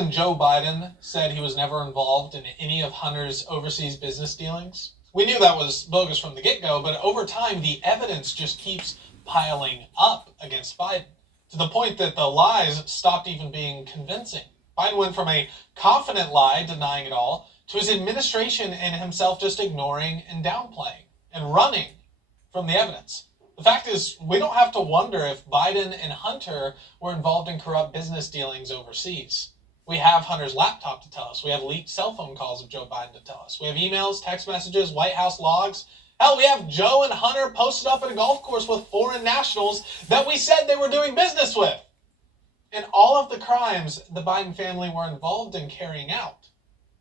when Joe Biden said he was never involved in any of Hunter's overseas business dealings? We knew that was bogus from the get-go, but over time, the evidence just keeps piling up against Biden, to the point that the lies stopped even being convincing. Biden went from a confident lie, denying it all, to his administration and himself just ignoring and downplaying and running from the evidence. The fact is, we don't have to wonder if Biden and Hunter were involved in corrupt business dealings overseas. We have Hunter's laptop to tell us. We have leaked cell phone calls of Joe Biden to tell us. We have emails, text messages, White House logs. Hell, we have Joe and Hunter posted up at a golf course with foreign nationals that we said they were doing business with. And all of the crimes the Biden family were involved in carrying out.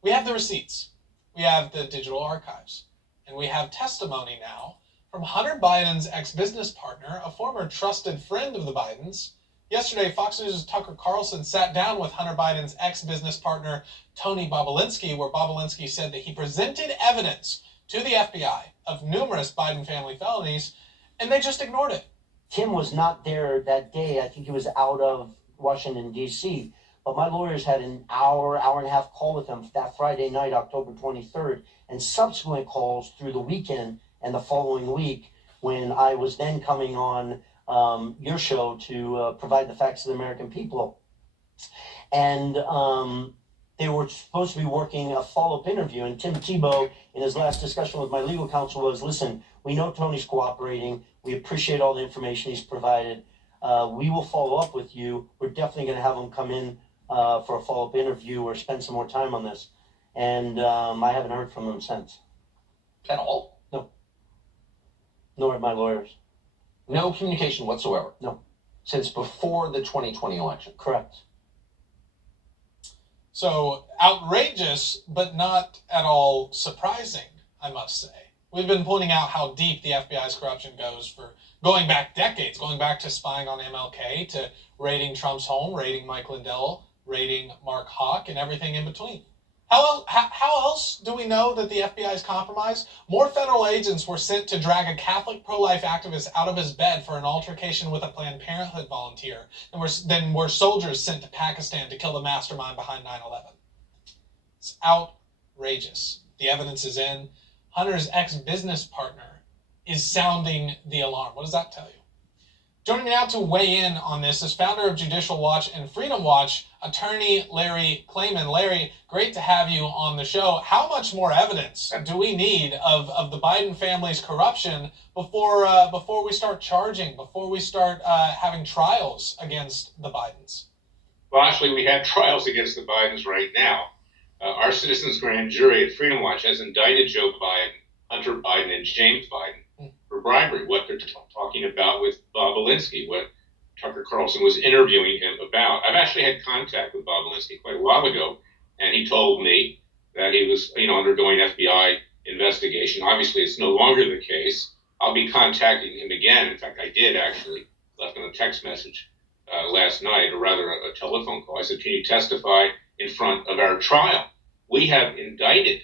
We have the receipts. We have the digital archives. And we have testimony now from Hunter Biden's ex-business partner, a former trusted friend of the Bidens. Yesterday, Fox News' Tucker Carlson sat down with Hunter Biden's ex-business partner, Tony Bobulinski, where Bobulinski said that he presented evidence to the FBI of numerous Biden family felonies, and they just ignored it. Tim was not there that day. I think he was out of Washington, D.C., but my lawyers had an hour and a half call with him that Friday night, October 23rd, and subsequent calls through the weekend and the following week when I was then coming on your show to provide the facts to the American people. And they were supposed to be working a follow-up interview, and Tim Tebow, in his last discussion with my legal counsel, was, listen, we know Tony's cooperating. We appreciate all the information he's provided. We will follow up with you. We're definitely going to have him come in for a follow-up interview or spend some more time on this. And I haven't heard from him since. At all? No. Nor have my lawyers. No communication whatsoever? No. Since before the 2020 election? Correct. So outrageous, but not at all surprising, I must say. We've been pointing out how deep the FBI's corruption goes for going back decades, going back to spying on MLK, to raiding Trump's home, raiding Mike Lindell, raiding Mark Hawk, and everything in between. How else do we know that the FBI is compromised? More federal agents were sent to drag a Catholic pro-life activist out of his bed for an altercation with a Planned Parenthood volunteer than were soldiers sent to Pakistan to kill the mastermind behind 9/11. It's outrageous. The evidence is in. Hunter's ex-business partner is sounding the alarm. What does that tell you? Joining me now to weigh in on this is founder of Judicial Watch and Freedom Watch, attorney Larry Klayman. Larry, great to have you on the show. How much more evidence do we need of the Biden family's corruption before we start charging, before we start having trials against the Bidens? Well, actually, we have trials against the Bidens right now. Our Citizens Grand Jury at Freedom Watch has indicted Joe Biden, Hunter Biden, and James Biden for bribery, what they're talking about with Bobulinski, what Tucker Carlson was interviewing him about. I've actually had contact with Bobulinski quite a while ago, and he told me that he was, undergoing FBI investigation. Obviously, it's no longer the case. I'll be contacting him again. In fact, I did actually, left him a text message last night, or rather a telephone call. I said, can you testify in front of our trial? We have indicted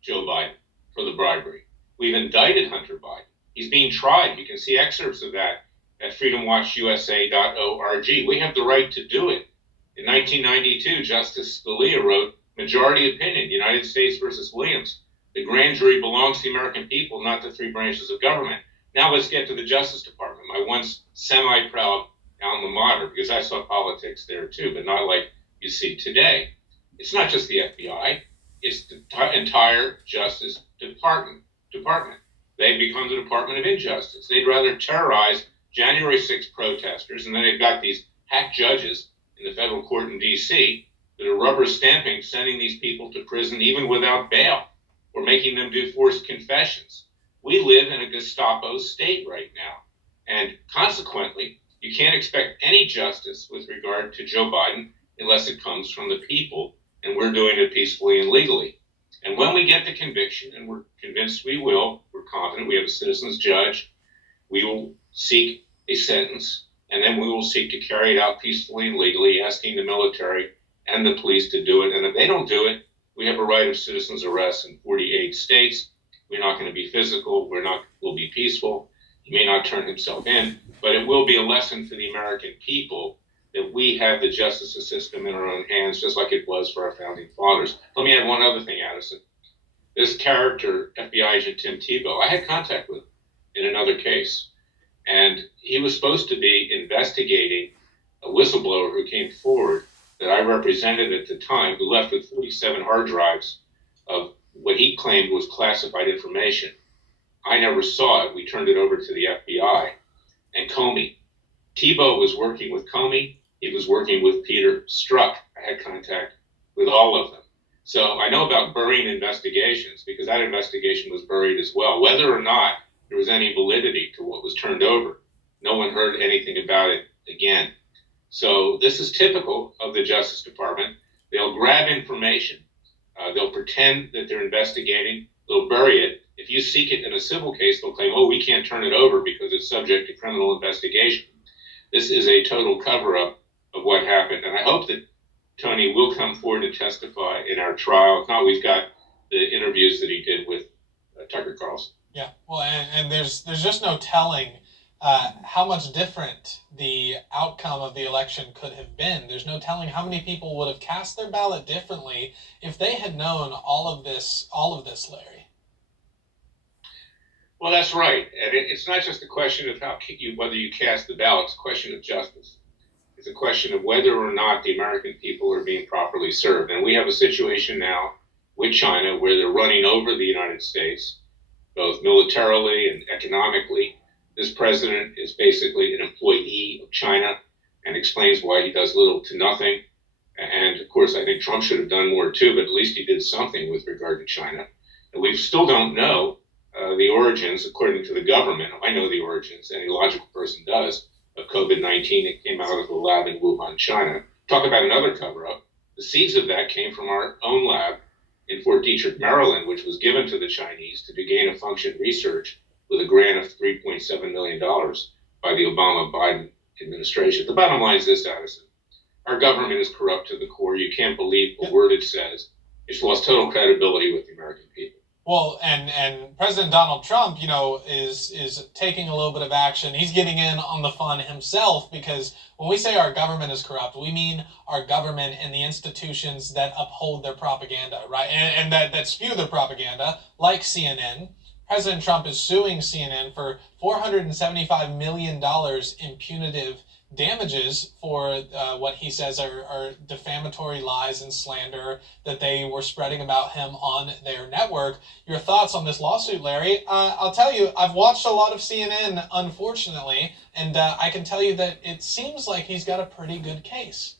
Joe Biden for the bribery. We've indicted Hunter Biden. He's being tried. You can see excerpts of that at freedomwatchusa.org. We have the right to do it. In 1992, Justice Scalia wrote, majority opinion, United States versus Williams. The grand jury belongs to the American people, not the three branches of government. Now let's get to the Justice Department, my once semi-proud alma mater, because I saw politics there too, but not like you see today. It's not just the FBI. It's the entire Justice Department. They've become the Department of Injustice. They'd rather terrorize January 6th protesters, and then they've got these hack judges in the federal court in D.C. that are rubber stamping, sending these people to prison even without bail, or making them do forced confessions. We live in a Gestapo state right now, and consequently, you can't expect any justice with regard to Joe Biden unless it comes from the people, and we're doing it peacefully and legally. And when we get the conviction, and we're convinced we will, we're confident, we have a citizen's judge, we will seek a sentence, and then we will seek to carry it out peacefully and legally, asking the military and the police to do it. And if they don't do it, we have a right of citizen's arrest in 48 states. We're not going to be physical. We'll be peaceful. He may not turn himself in, but it will be a lesson for the American people that we have the justice system in our own hands, just like it was for our founding fathers. Let me add one other thing, Addison. This character, FBI agent Tim Tebow, I had contact with him in another case, and he was supposed to be investigating a whistleblower who came forward that I represented at the time, who left with 47 hard drives of what he claimed was classified information. I never saw it. We turned it over to the FBI and Comey. Tebow was working with Comey. He was working with Peter Strzok. I had contact with all of them. So I know about burying investigations because that investigation was buried as well. Whether or not there was any validity to what was turned over, no one heard anything about it again. So this is typical of the Justice Department. They'll grab information. They'll pretend that they're investigating. They'll bury it. If you seek it in a civil case, they'll claim, oh, we can't turn it over because it's subject to criminal investigation. This is a total cover-up of what happened. And I hope that Tony will come forward and testify in our trial. If not, we've got the interviews that he did with Tucker Carlson. Yeah, well, and there's just no telling how much different the outcome of the election could have been. There's no telling how many people would have cast their ballot differently if they had known all of this, Larry. Well, that's right. And it's not just a question of whether you cast the ballot. It's a question of justice. It's a question of whether or not the American people are being properly served. And we have a situation now with China where they're running over the United States, both militarily and economically. This president is basically an employee of China and explains why he does little to nothing. And of course, I think Trump should have done more too, but at least he did something with regard to China. And we still don't know the origins, according to the government. I know the origins, any logical person does, of COVID-19. It came out of the lab in Wuhan, China. Talk about another cover-up. The seeds of that came from our own lab in Fort Detrick, Maryland, which was given to the Chinese to do gain-of-function research with a grant of $3.7 million by the Obama-Biden administration. The bottom line is this, Addison. Our government is corrupt to the core. You can't believe a word it says. It's lost total credibility with the American people. Well, and President Donald Trump, is taking a little bit of action. He's getting in on the fun himself because when we say our government is corrupt, we mean our government and the institutions that uphold their propaganda, right? And that spew their propaganda, like CNN. President Trump is suing CNN for $475 million in punitive damages for what he says are defamatory lies and slander that they were spreading about him on their network. Your thoughts on this lawsuit, Larry? I'll tell you, I've watched a lot of CNN, unfortunately, and I can tell you that it seems like he's got a pretty good case.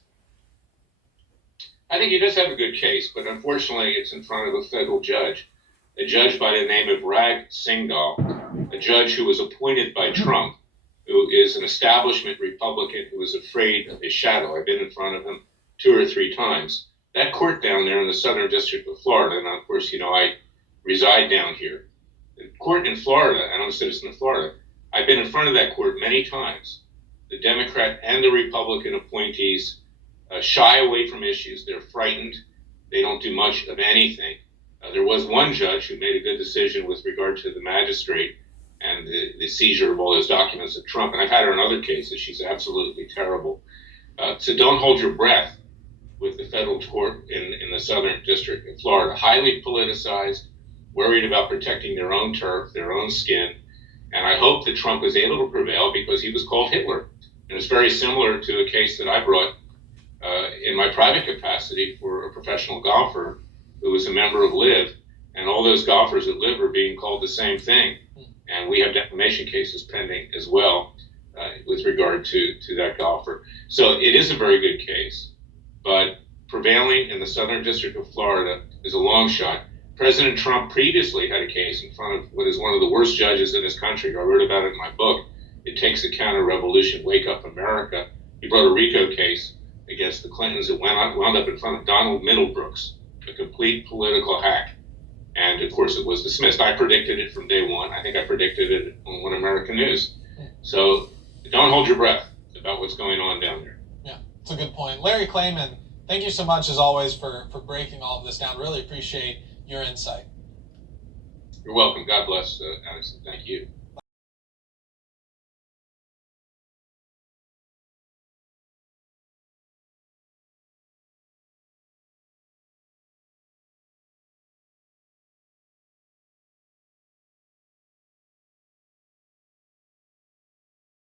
I think he does have a good case, but unfortunately it's in front of a federal judge, a judge by the name of Rag Singhal, a judge who was appointed by Trump, who is an establishment Republican who is afraid of his shadow. I've been in front of him 2 or 3 times. That court down there in the Southern District of Florida, and of course, I reside down here. The court in Florida, and I'm a citizen of Florida, I've been in front of that court many times. The Democrat and the Republican appointees shy away from issues. They're frightened. They don't do much of anything. There was one judge who made a good decision with regard to the magistrate and the seizure of all those documents of Trump. And I've had her in other cases. She's absolutely terrible. So don't hold your breath with the federal court in the Southern District of Florida. Highly politicized, worried about protecting their own turf, their own skin. And I hope that Trump was able to prevail because he was called Hitler. And it's very similar to a case that I brought in my private capacity for a professional golfer who was a member of LIV. And all those golfers at LIV are being called the same thing. And we have defamation cases pending as well with regard to that golfer. So it is a very good case, but prevailing in the Southern District of Florida is a long shot. President Trump previously had a case in front of what is one of the worst judges in this country. I wrote about it in my book. It Takes a Counter-Revolution, Wake Up America. He brought a RICO case against the Clintons that wound up in front of Donald Middlebrooks, a complete political hack. And of course, it was dismissed. I predicted it from day one. I think I predicted it on One American News. So don't hold your breath about what's going on down there. Yeah, it's a good point. Larry Klayman, thank you so much, as always, for breaking all of this down. Really appreciate your insight. You're welcome. God bless, Addison. Thank you.